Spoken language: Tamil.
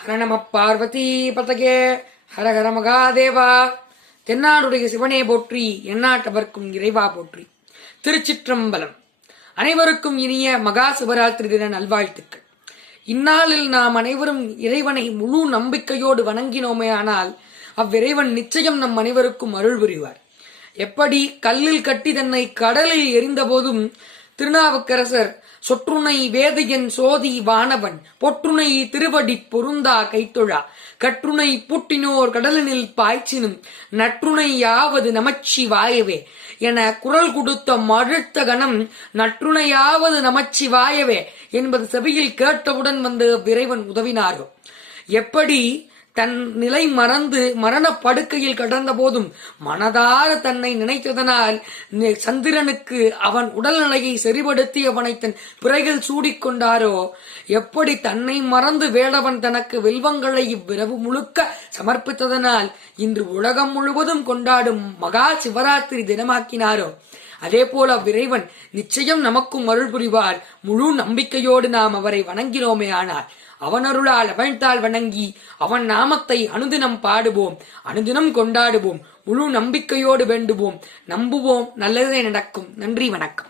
ஹர நம பார்வதி பதகே ஹர ஹர மகாதேவா. தென்னாடுடைய சிவனே போற்றி, எந்நாட்டவர்க்கும் இறைவா போற்றி. திருச்சிற்றம்பலம். அனைவருக்கும் இனிய மகா சிவராத்திரி தின நல்வாழ்த்துக்கள். இந்நாளில் நாம் அனைவரும் இறைவனை முழு நம்பிக்கையோடு வணங்கினோமே ஆனால் அவ்விறைவன் நிச்சயம் நம் அனைவருக்கும் அருள் புரிவார். எப்படி கல்லில் கட்டி தன்னை கடலில் எரிந்த போதும் திருநாவுக்கரசர் சொற்றுணை வேதியன் சோதி வானவன் பொற்றுணை திருவடி பொருந்தா கைத்தொழா கற்றுணை பூட்டினோர் கடலினில் பாய்ச்சினும் நற்றுணையாவது நமச்சிவாயவே என குரல் கொடுத்த மழுத்த கணம் நற்றுணையாவது நமச்சிவாயவே என்பது செவியில் கேட்டவுடன் வந்து விரைவன் உதவினாரோ. எப்படி தன் நிலை மறந்து மரண படுக்கையில் கடந்த போதும் மனதார தன்னை நினைத்ததனால் சந்திரனுக்கு அவன் உடல்நிலையை செறிபடுத்தி அவனை தன் பிறைகள் சூடிக்கொண்டாரோ, எப்படி தன்னை மறந்து வேடவன் தனக்கு வெல்வங்களை இவ்விரவு முழுக்க சமர்ப்பித்ததனால் இன்று உலகம் முழுவதும் கொண்டாடும் மகா சிவராத்திரி தினமாக்கினாரோ, அதே போல அவ்விறைவன் நிச்சயம் நமக்கும் அருள் புரிவார். முழு நம்பிக்கையோடு நாம் அவரை வணங்கினோமே ஆனால் அவன் அருளால் அவழ்ந்தால் வணங்கி அவன் நாமத்தை அனுதினம் பாடுவோம், அனுதினம் கொண்டாடுவோம், முழு நம்பிக்கையோடு வேண்டுவோம், நம்புவோம், நல்லதே நடக்கும். நன்றி, வணக்கம்.